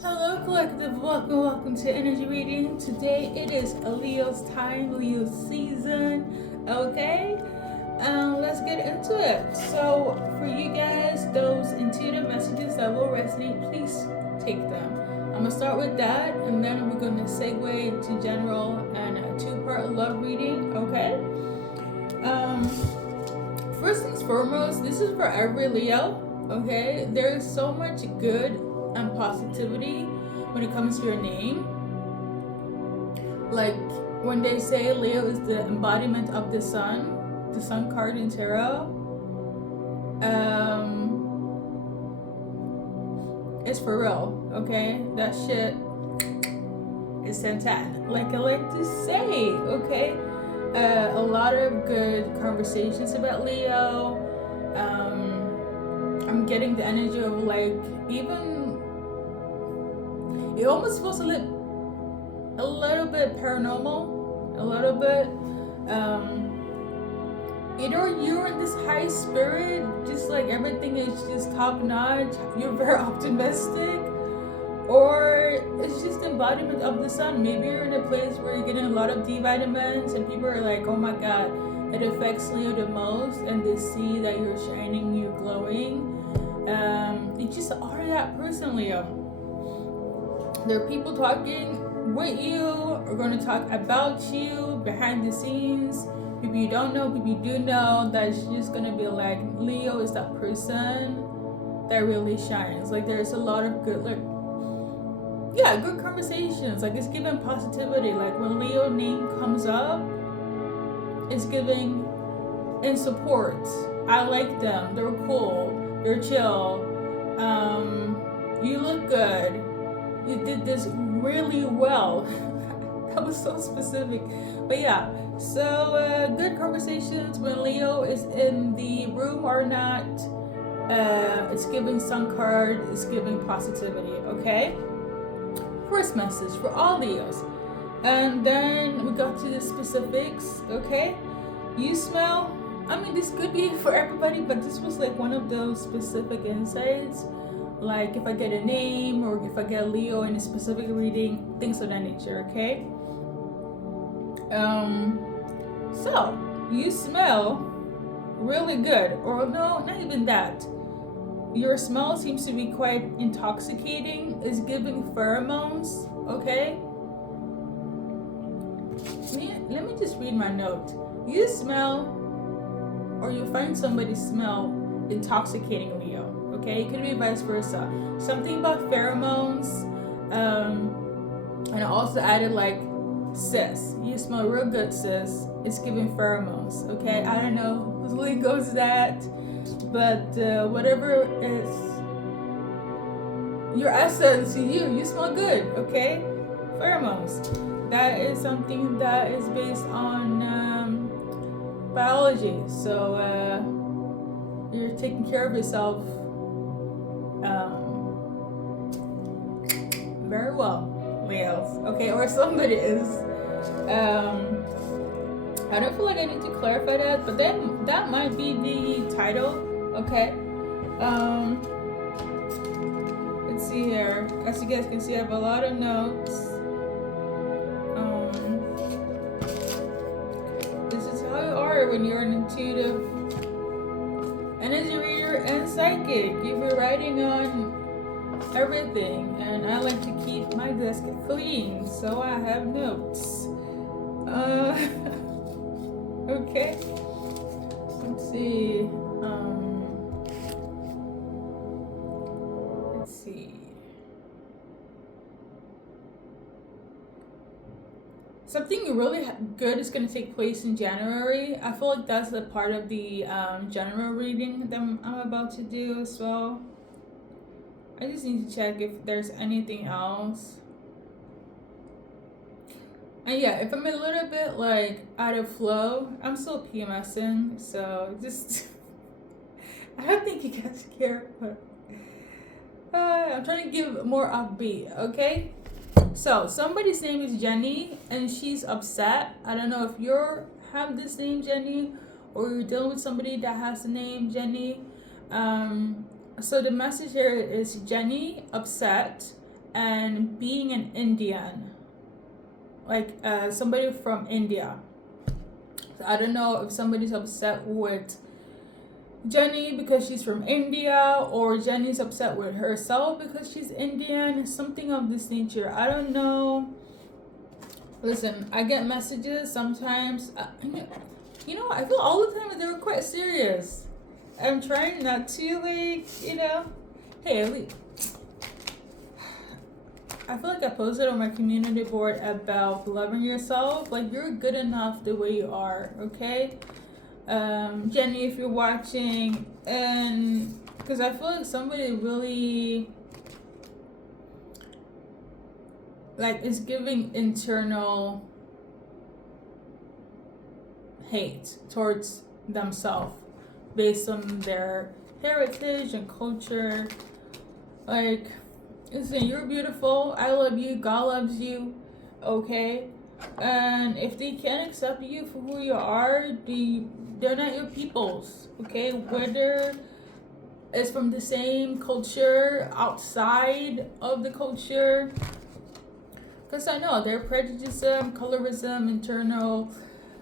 Hello, collective. Welcome to Energy Reading. Today it is a Leo's time, Leo's season. Okay, let's get into it. So, for you guys, those intuitive messages that will resonate, please take them. I'm gonna start with that, and then we're gonna segue to general and a two-part love reading. Okay. Um, First things foremost, this is for every Leo. Okay, there is so much good and positivity when it comes to your name. Like when they say Leo is the embodiment of the sun card in tarot, it's for real. Okay, that shit is 10/10. Like I like to say, okay. A lot of good conversations about Leo. I'm getting the energy of like even it almost feels a little bit paranormal, a little bit. Either you're in this high spirit, just like everything is just top notch. You're very optimistic, or it's just embodiment of the sun. Maybe you're in a place where you're getting a lot of D vitamins and people are like, oh my god, it affects Leo the most, and they see that you're shining, you're glowing. You just are that person, Leo. There are people talking with you, or going to talk about you behind the scenes. People you don't know, people you do know, that's just going to be like, Leo is that person that really shines. Like there's a lot of good, like, yeah, good conversations. Like it's giving positivity. Like when Leo name comes up, it's giving in support. I like them. They're cool. They're chill. You look good. You did this really well. That was so specific. But yeah, so good conversations when Leo is in the room or not. It's giving sun card. It's giving positivity. Okay. First message for all Leos, and then we got to the specifics. Okay, you smell. I mean, this could be for everybody, but this was like one of those specific insights. Like if I get a name or if I get Leo in a specific reading, things of that nature. Okay. So you smell really good, or no, not even that. Your smell seems to be quite intoxicating. It's giving pheromones, okay? Let me just read my note. You smell, or you find somebody smell intoxicating, Leo, okay? It could be vice versa. Something about pheromones, and I also added like sis. You smell real good, sis. It's giving pheromones, okay? I don't know whose lingo is that. But whatever is your essence, you smell good, okay? Pheromones. That is something that is based on biology. So you're taking care of yourself very well, Leos. Okay, or somebody is. I don't feel like I need to clarify that, but then that might be the title. Okay. Let's see here. As you guys can see, I have a lot of notes. This is how you are when you're an intuitive energy reader and psychic. You'll be writing on everything, and I like to keep my desk clean, so I have notes. Okay. Let's see. Let's see. Something really good is going to take place in January. I feel like that's a part of the general reading that I'm about to do as well. I just need to check if there's anything else. And yeah, if I'm a little bit like out of flow, I'm still PMSing, so just I don't think you guys care, but I'm trying to give more upbeat, okay? So somebody's name is Jenny, and she's upset. I don't know if you have this name Jenny, or you're dealing with somebody that has the name Jenny. So the message here is Jenny upset, and being an Indian, like somebody from India. So I don't know if somebody's upset with Jenny because she's from India, or Jenny's upset with herself because she's Indian, something of this nature. I don't know. Listen, I get messages sometimes. I feel all the time that they were quite serious. I'm trying not to, hey, at least. I feel like I posted on my community board about loving yourself. Like, you're good enough the way you are, okay? Jenny, if you're watching, and because I feel like somebody really is giving internal hate towards themselves based on their heritage and culture. Like, listen, you're beautiful. I love you. God loves you. Okay? And if they can't accept you for who you are, they're not your peoples. Okay? Whether it's from the same culture, outside of the culture. Because I know their prejudice, colorism,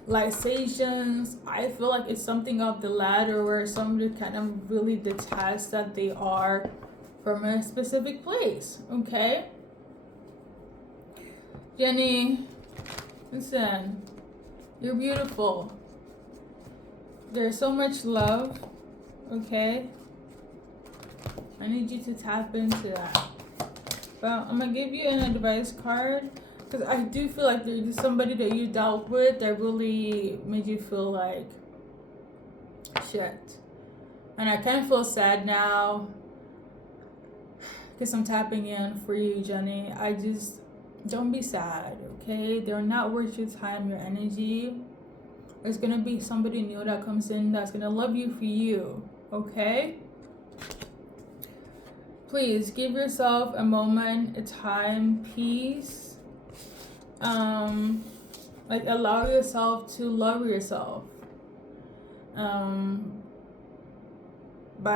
internalizations. I feel like it's something of the latter, where somebody kind of really detests that they are from a specific place. Okay? Jenny, listen, you're beautiful. There's so much love. Okay? I need you to tap into that. Well, I'm gonna give you an advice card, because I do feel like there's somebody that you dealt with that really made you feel like shit. And I kind of feel sad now because I'm tapping in for you, Jenny. Don't be sad, okay? They're not worth your time, your energy. There's gonna be somebody new that comes in that's gonna love you for you, okay? Please give yourself a moment, a time, peace. Allow yourself to love yourself. But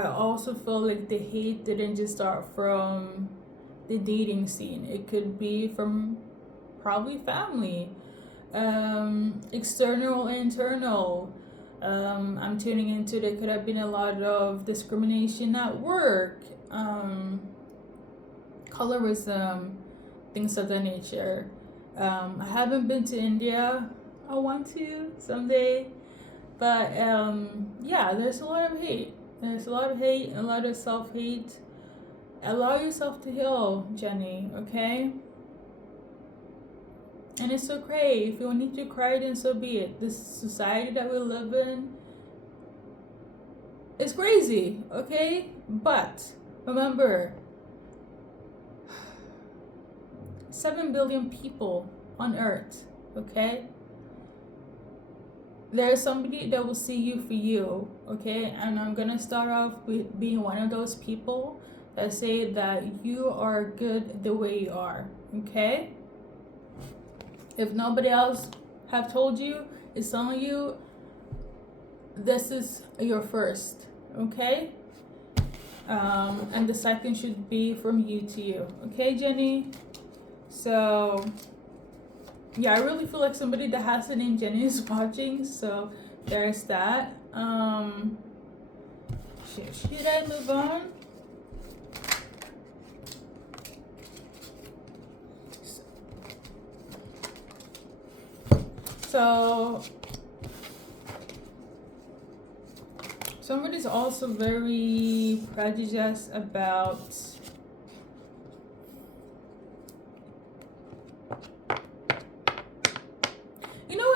I also feel like the hate didn't just start from the dating scene. It could be from probably family, external, internal. I'm tuning into there could have been a lot of discrimination at work, colorism, things of that nature. I haven't been to India. I want to someday. But there's a lot of hate. There's a lot of hate and a lot of self-hate. Allow yourself to heal, Jenny, okay? And it's okay. If you don't need to cry, then so be it. This society that we live in is crazy, okay? But remember, 7 billion people on Earth, okay? There's somebody that will see you for you, okay? And I'm gonna start off with being one of those people that say that you are good the way you are, okay? If nobody else have told you, it's telling you, this is your first, okay? And the second should be from you to you, okay, Jenny? So yeah, I really feel like somebody that has the name Jenny is watching, so there's that. Should I move on? So somebody's also very prejudiced about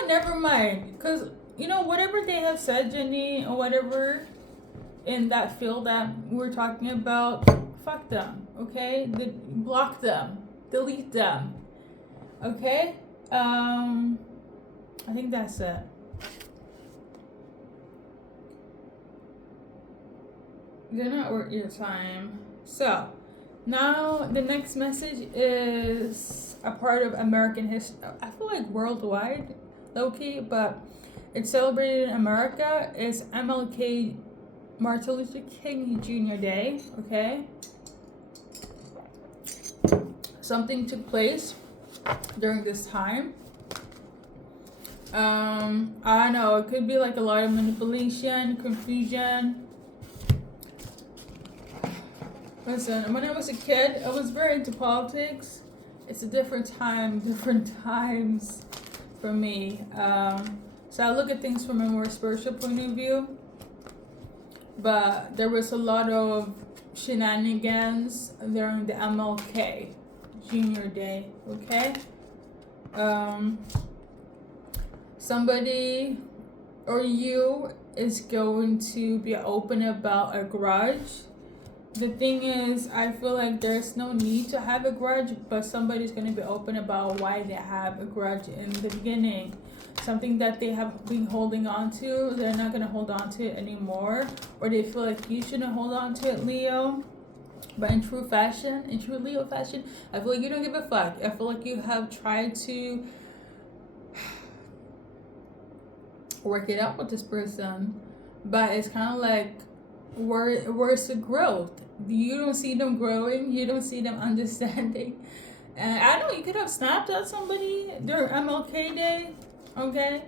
never mind, because whatever they have said, Jenny, or whatever in that field that we're talking about, fuck them, okay? Block them, delete them, okay? I think that's it. They're not worth your time. So now the next message is a part of American history. I feel like worldwide, low-key, but it's celebrated in America. It's MLK, Martin Luther King Jr. Day, okay? something took place during this time. I don't know, it could be like a lot of manipulation, confusion. Listen, when I was a kid, I was very into politics. It's a different time, different times for me. So I look at things from a more spiritual point of view. But there was a lot of shenanigans during the MLK Junior Day, okay? Somebody or you is going to be open about a grudge. The thing is, I feel like there's no need to have a grudge, but somebody's going to be open about why they have a grudge in the beginning. Something that they have been holding on to, they're not going to hold on to it anymore. Or they feel like you shouldn't hold on to it, Leo. But in true Leo fashion, I feel like you don't give a fuck. I feel like you have tried to work it out with this person, but it's kind of like, where's the growth? You don't see them growing. You don't see them understanding. And I know you could have snapped at somebody during MLK Day, okay?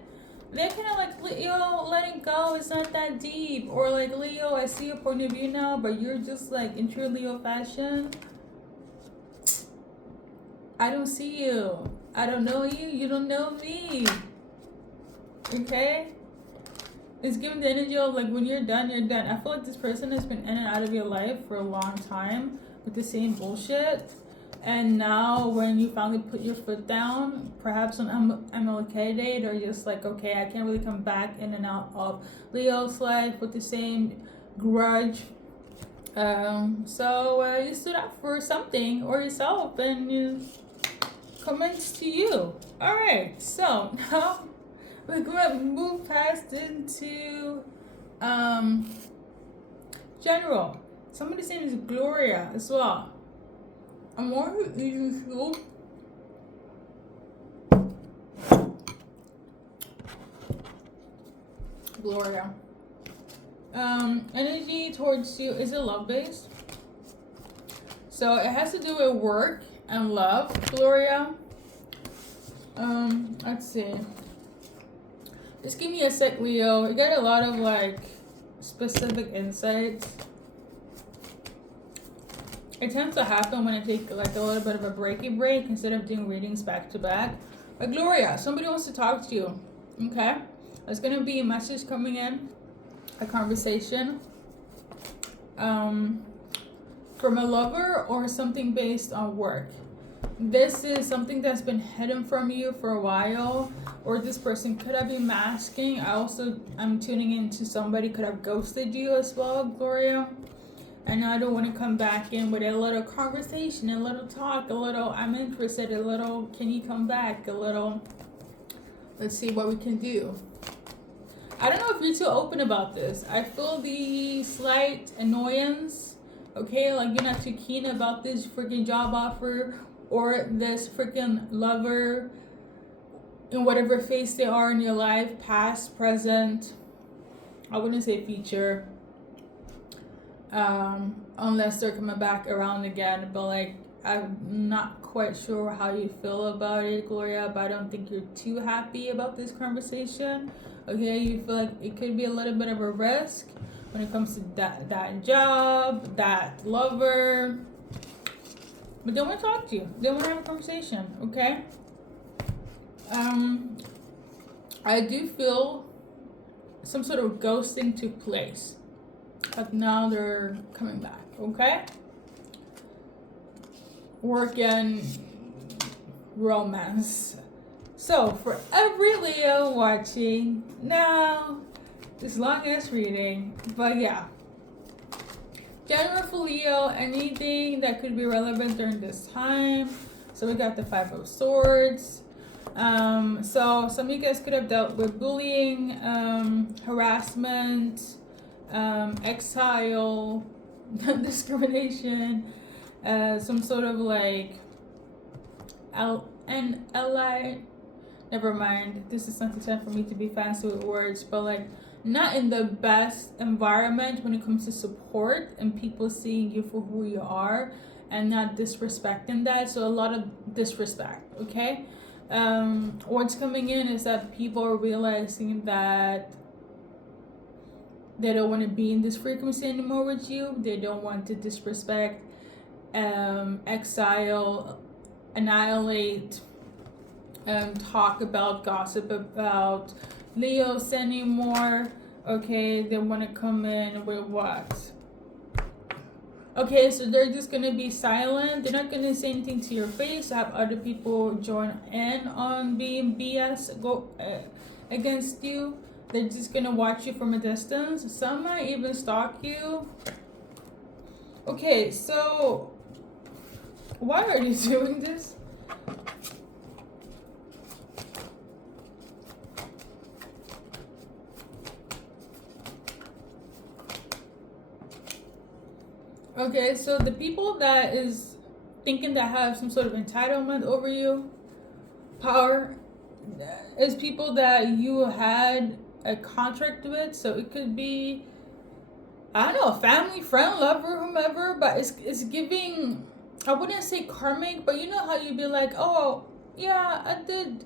They're kind of like, Leo, let it go. It's not that deep. Or like, Leo, I see your point of view now, but you're just like in true Leo fashion. I don't see you. I don't know you. You don't know me. Okay? It's giving the energy of like, when you're done, you're done. I feel like this person has been in and out of your life for a long time with the same bullshit. And now when you finally put your foot down, perhaps on MLK Day, they're just like, okay, I can't really come back in and out of Leo's life with the same grudge. So you stood up for something or yourself, and you comments to you. Alright, so now we're going to move past into general. Somebody's name is Gloria as well. I'm more usual. Gloria. Energy towards you is a love based. So it has to do with work and love, Gloria. Let's see. Just give me a sec, Leo. You got a lot of like specific insights. It tends to happen when I take like a little bit of a break instead of doing readings back to back. But Gloria, somebody wants to talk to you. Okay? There's gonna be a message coming in, a conversation. From a lover or something based on work. This is something that's been hidden from you for a while, or this person could have been masking. I'm tuning into somebody could have ghosted you as well, Gloria. And I don't want to come back in with a little conversation, a little talk, a little I'm interested, a little can you come back, a little let's see what we can do. I don't know if you're too open about this. I feel the slight annoyance, okay? Like you're not too keen about this freaking job offer or this freaking lover in whatever phase they are in your life, past, present. I wouldn't say future. Unless they're coming back around again, but like I'm not quite sure how you feel about it, Gloria, but I don't think you're too happy about this conversation. Okay, you feel like it could be a little bit of a risk when it comes to that job, that lover, but they want to talk to you, they want to have a conversation. Okay, I do feel some sort of ghosting took place, but now they're coming back. Okay, work and romance. So for every Leo watching now, this long ass reading, but yeah, general for Leo, anything that could be relevant during this time. So we got the Five of Swords. So some of you guys could have dealt with bullying, harassment, exile, discrimination, some sort of like ally. Never mind. This is not the time for me to be fancy with words, but like not in the best environment when it comes to support and people seeing you for who you are and not disrespecting that. So a lot of disrespect, okay? What's coming in is that people are realizing that they don't want to be in this frequency anymore with you. They don't want to disrespect, exile, annihilate, talk about, gossip about Leos anymore. Okay, they want to come in with what? Okay, so they're just gonna be silent. They're not gonna say anything to your face. Have other people join in on being BS against you. They're just gonna watch you from a distance. Some might even stalk you. Okay, so why are they doing this? Okay, so the people that is thinking that have some sort of entitlement over you, power, is people that you had a contract with. So it could be, I don't know, family, friend, lover, whomever, but it's giving, I wouldn't say karmic, but you know how you'd be like, oh yeah, I did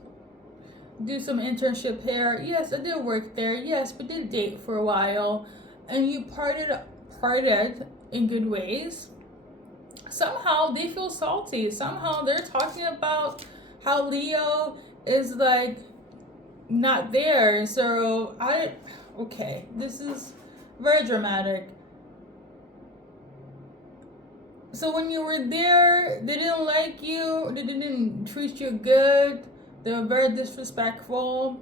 do some internship here, yes, I did work there, yes, we did date for a while, and you parted in good ways. Somehow they feel salty. Somehow they're talking about how Leo is like not there. So okay, this is very dramatic. So when you were there, they didn't like you, they didn't treat you good, they were very disrespectful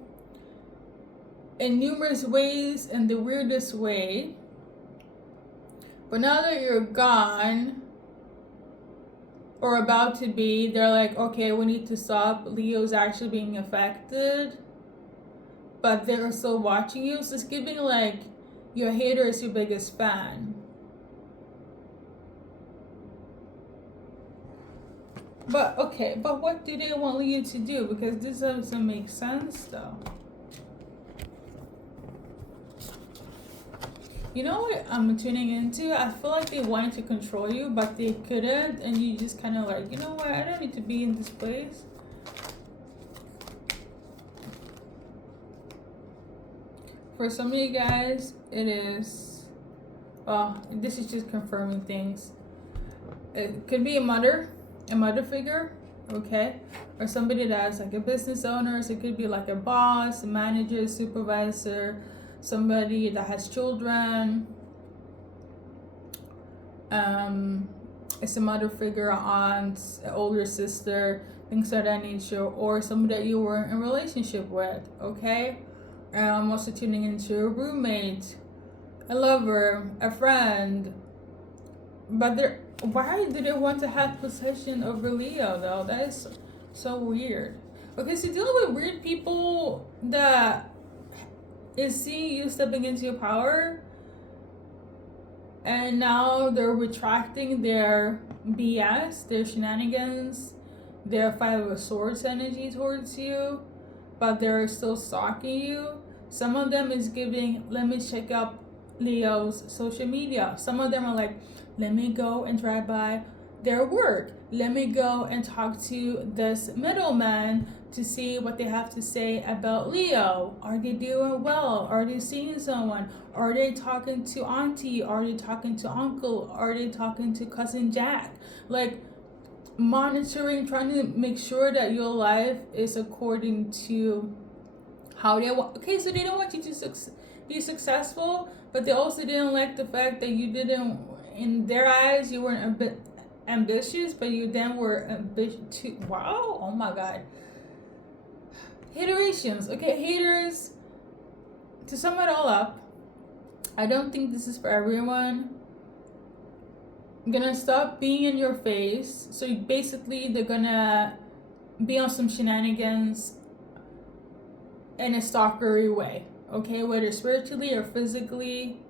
in numerous ways, in the weirdest way. But now that you're gone, or about to be, they're like, okay, we need to stop. Leo's actually being affected, but they're still watching you. So it's giving like your hater is your biggest fan. But okay, but what do they want Leo to do? Because this doesn't make sense though. You know what I'm tuning into? I feel like they wanted to control you, but they couldn't, and you just kind of like, you know what? I don't need to be in this place. For some of you guys, it is, well, this is just confirming things. It could be a mother figure, okay? Or somebody that's like a business owner. So it could be like a boss, a manager, supervisor, somebody that has children. It's a mother figure, aunt, an older sister, things of that nature, or somebody that you were in a relationship with, okay? I'm also tuning into a roommate, a lover, a friend. But why do they want to have possession over Leo though? That is so weird. Okay, so dealing with weird people that is seeing you stepping into your power, and now they're retracting their BS, their shenanigans, their Five of Swords energy towards you, but they're still stalking you. Some of them is giving, let me check up Leo's social media. Some of them are like, let me go and drive by their work. Let me go and talk to this middleman to see what they have to say about Leo. Are they doing well? Are they seeing someone? Are they talking to auntie? Are they talking to uncle? Are they talking to cousin Jack? Like, monitoring, trying to make sure that your life is according to how they want. Okay, so they don't want you to be successful, but they also didn't like the fact that you didn't, in their eyes, you weren't a bit ambitious, but you then were ambitious too. Wow, oh my god. Haterations. Okay, haters, to sum it all up, I don't think this is for everyone. I'm gonna stop being in your face. So basically, they're gonna be on some shenanigans in a stalkery way, okay, whether spiritually or physically.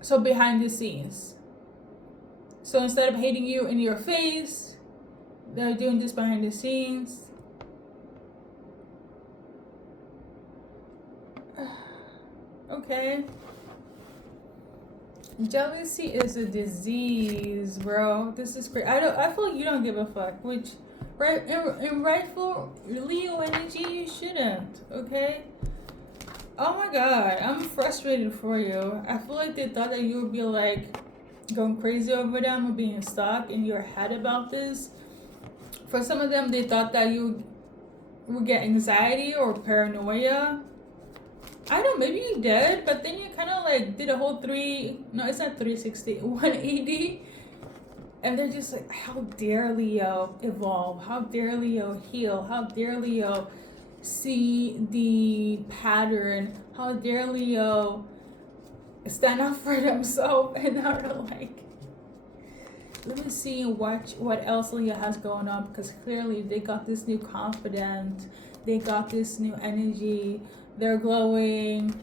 So behind the scenes. So instead of hating you in your face, they're doing this behind the scenes. Okay. Jealousy is a disease, bro. This is crazy. I feel like you don't give a fuck. Which, right, in rightful Leo energy, you shouldn't. Okay. Oh my god, I'm frustrated for you. I feel like they thought that you would be like going crazy over them or being stuck in your head about this. For some of them, they thought that you would get anxiety or paranoia. I don't know, maybe you did, but then you kind of like did a whole it's not 360, 180. And they're just like, how dare Leo evolve? How dare Leo heal? How dare Leo see the pattern? How dare Leo stand up for themselves? And now they're like, let me see what else Leo has going on, because clearly they got this new confidence, they got this new energy, they're glowing,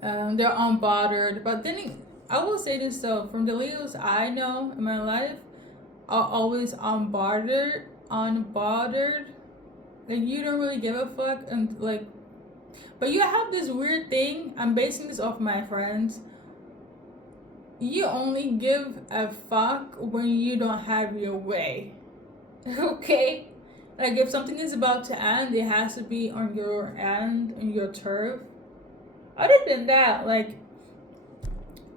they're unbothered. But then I will say this though, from the Leos I know in my life are always unbothered. Like you don't really give a fuck, and like, but you have this weird thing. I'm basing this off my friends. You only give a fuck when you don't have your way. Okay? Like if something is about to end, it has to be on your end, on your turf. Other than that, like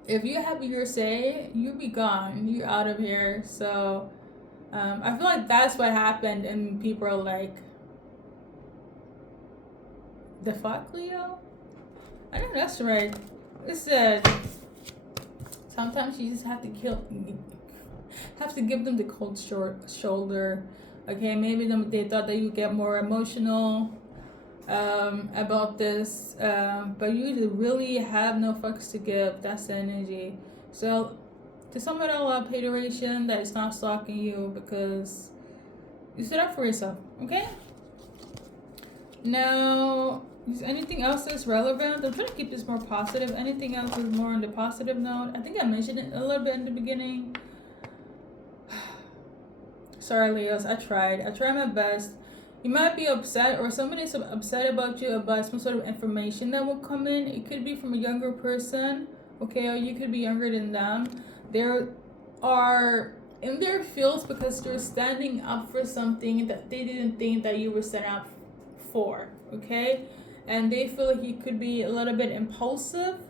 if you have your say, you be gone. You out of here. So I feel like that's what happened, and people are like, the fuck, Leo? I think that's right. It said sometimes you just have to give them the cold shoulder. Okay, maybe they thought that you get more emotional about this, but you really have no fucks to give. That's the energy. So to sum it all up, hateration that is not stalking you, because you stood up for yourself. Okay. Now, is anything else that's relevant? I'm trying to keep this more positive. Anything else is more on the positive note? I think I mentioned it a little bit in the beginning. Sorry, Leos. I tried my best. You might be upset, or somebody's upset about you about some sort of information that will come in. It could be from a younger person, okay, or you could be younger than them. There are in their fields because they're standing up for something that they didn't think that you were set up for, okay? And they feel like you could be a little bit impulsive,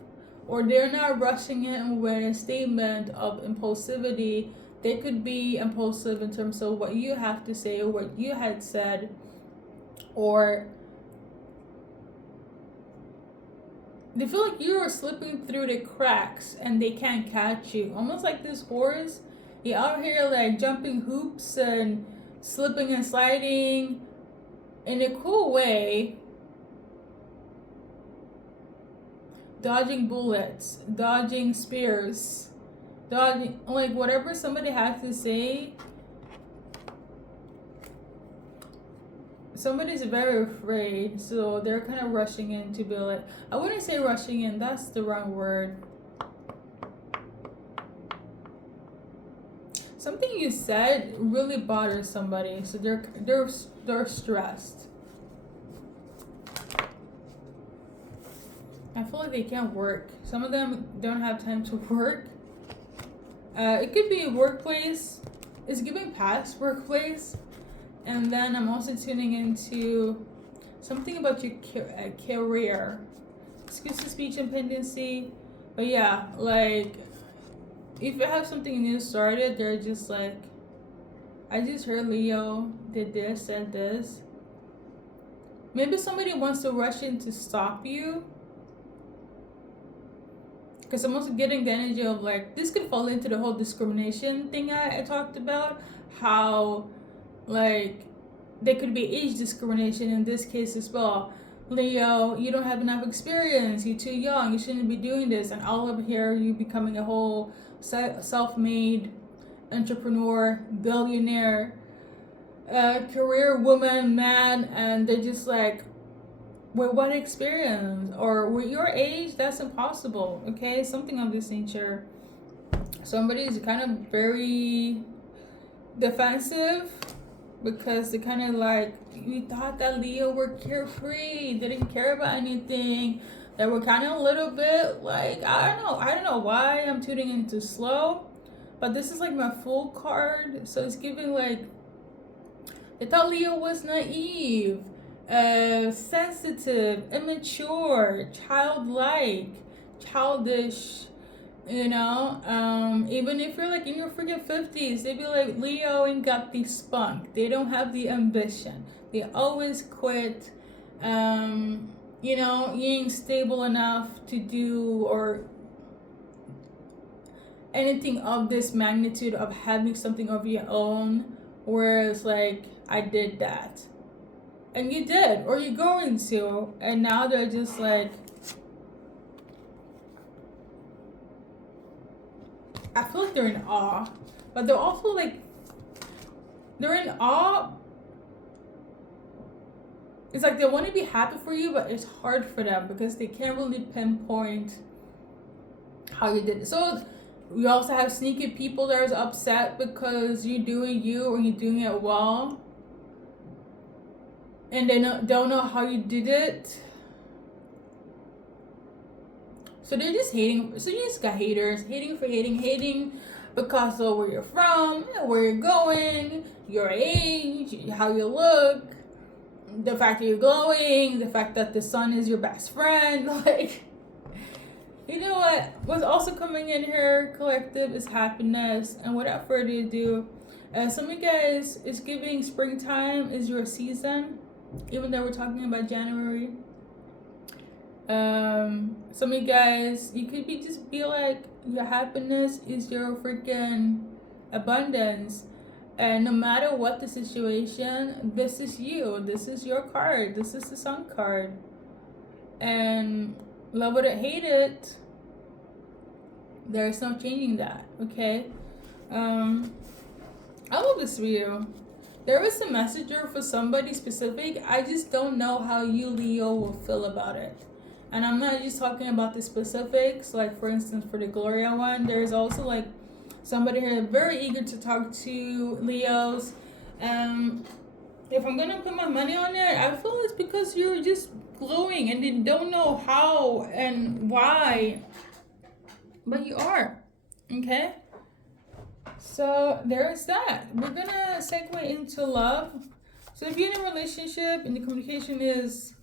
or they're not rushing in with a statement of impulsivity. They could be impulsive in terms of what you have to say or what you had said, or they feel like you are slipping through the cracks and they can't catch you. Almost like this horse, you're out here like jumping hoops and slipping and sliding in a cool way, dodging bullets, dodging spears, dodging like whatever somebody has to say. Somebody's very afraid, so they're kind of rushing in to be like, I wouldn't say rushing in, that's the wrong word. Something you said really bothers somebody, so they're stressed. I feel like they can't work. Some of them don't have time to work. It could be a workplace. It's giving past workplace. And then I'm also tuning into something about your career. Excuse the speech impendency. But yeah, like, if you have something new started, they're just like, I just heard Leo did this, said this. Maybe somebody wants to rush in to stop you. Because I'm also getting the energy of like, this could fall into the whole discrimination thing I talked about. How like there could be age discrimination in this case as well. Leo, you don't have enough experience, you're too young, you shouldn't be doing this, and all of here you becoming a whole self-made entrepreneur, billionaire, career woman, man, and they're just like, with what experience? Or with your age, that's impossible. Okay, something of this nature. Somebody's kind of very defensive, because they kind of like, we thought that Leo were carefree, didn't care about anything, that were kind of a little bit like, I don't know why I'm tuning into slow, but this is like my full card, so it's giving like they thought Leo was naive, sensitive, immature, childlike, childish. Even if you're like in your freaking 50s, they'd be like, Leo ain't got the spunk. They don't have the ambition. They always quit. You ain't stable enough to do or anything of this magnitude of having something of your own. Whereas, like, I did that. And you did, or you're going to. And now they're just like, I feel like they're in awe. But they're also like, they're in awe. It's like they want to be happy for you, but it's hard for them because they can't really pinpoint how you did it. So we also have sneaky people that are upset because you're doing you or you're doing it well. And they don't know how you did it. So they're just hating. So you just got haters. Hating for hating because of where you're from, where you're going, your age, how you look, the fact that you're glowing, the fact that the sun is your best friend. Like, you know what? What's also coming in here, collective, is happiness. And without further ado, some of you guys, is giving springtime is your season. Even though we're talking about January. Some of you guys, you could be like, your happiness is your freaking abundance. And no matter what the situation, this is you. This is your card. This is the sun card. And love it or hate it, there's no changing that, okay? I love this for you. There is a messenger for somebody specific. I just don't know how you, Leo, will feel about it. And I'm not just talking about the specifics. Like, for instance, for the Gloria one, there's also like somebody here very eager to talk to Leos. If I'm gonna put my money on it, I feel it's because you're just glowing and they don't know how and why, but you are, okay? So there's that. We're gonna segue into love. So if you're in a relationship and the communication is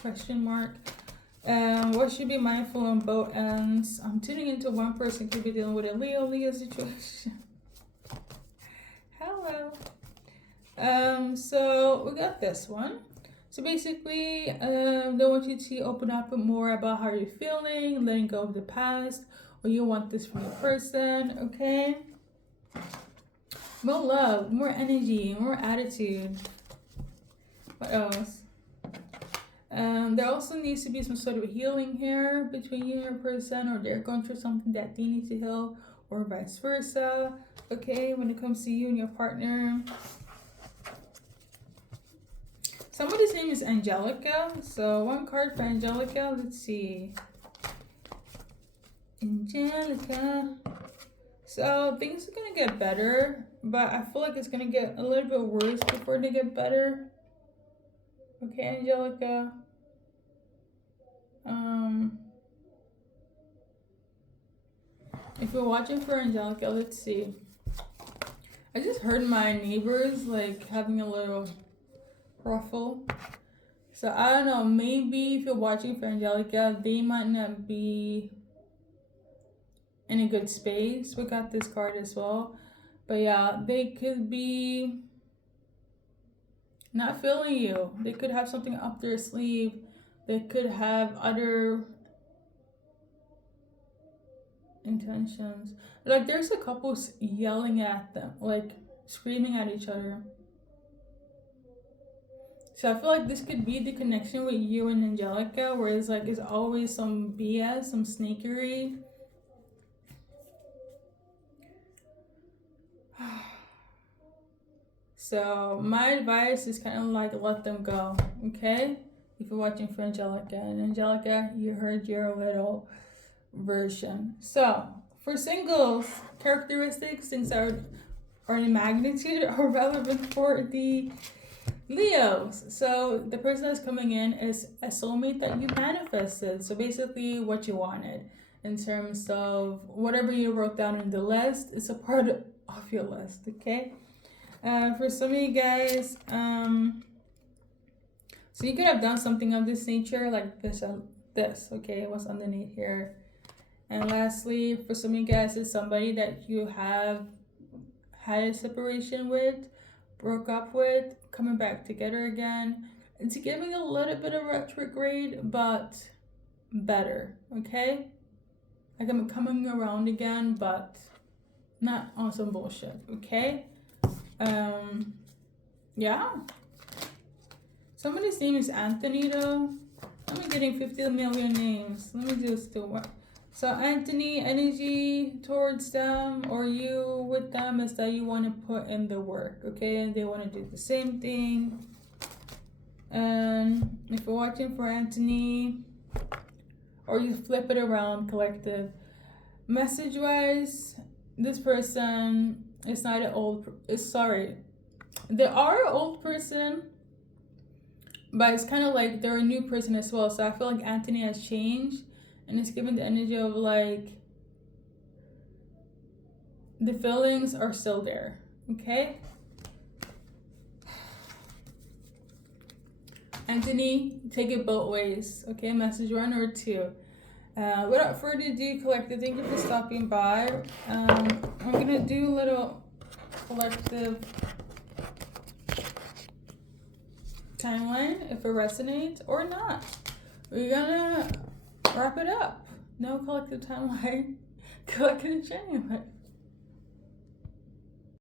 question mark, what should be mindful on both ends? I'm tuning into one person could be dealing with a Leo situation. Hello. So we got this one. So basically, they want you to open up more about how you're feeling, letting go of the past, or you want this from your person, okay? More love, more energy, more attitude. What else? There also needs to be some sort of healing here between you and your person, or they're going through something that they need to heal, or vice versa. Okay, when it comes to you and your partner. Somebody's name is Angelica. So one card for Angelica. Let's see. Angelica. So things are gonna get better, but I feel like it's gonna get a little bit worse before they get better. Okay, Angelica. If you're watching for Angelica, let's see. I just heard my neighbors like having a little ruffle. So I don't know, maybe if you're watching for Angelica, they might not be in a good space. We got this card as well. But yeah, they could be not feeling you. They could have something up their sleeve. They could have other intentions. Like there's a couple yelling at them, like screaming at each other. So I feel like this could be the connection with you and Angelica, where it's like it's always some BS, some sneakery. So my advice is kind of like let them go, okay? If you're watching for Angelica. And Angelica, you heard your little version. So for singles, characteristics, things that are in magnitude are relevant for the Leos. So the person that's coming in is a soulmate that you manifested. So basically, what you wanted in terms of whatever you wrote down in the list is a part of your list. Okay. For some of you guys, so you could have done something of this nature, like this. Okay, what's underneath here? And lastly, for some of you guys, it's somebody that you have had a separation with, broke up with, coming back together again. It's giving a little bit of retrograde, but better, okay? Like I'm coming around again, but not on some bullshit, okay? Yeah. Somebody's name is Anthony though. I'm getting 50 million names. Let me just do what. So Anthony, energy towards them or you with them is that you want to put in the work, okay? And they want to do the same thing. And if you're watching for Anthony, or you flip it around, collective, message-wise, this person is not an old. Sorry, they are an old person, but it's kind of like they're a new person as well. So I feel like Anthony has changed. And it's given the energy of like the feelings are still there, okay? Anthony, take it both ways, okay? Message 1 or 2. Without further ado, collective, thank you for stopping by. I'm gonna do a little collective timeline if it resonates or not. We're gonna wrap it up. No collective timeline. Collective genuine.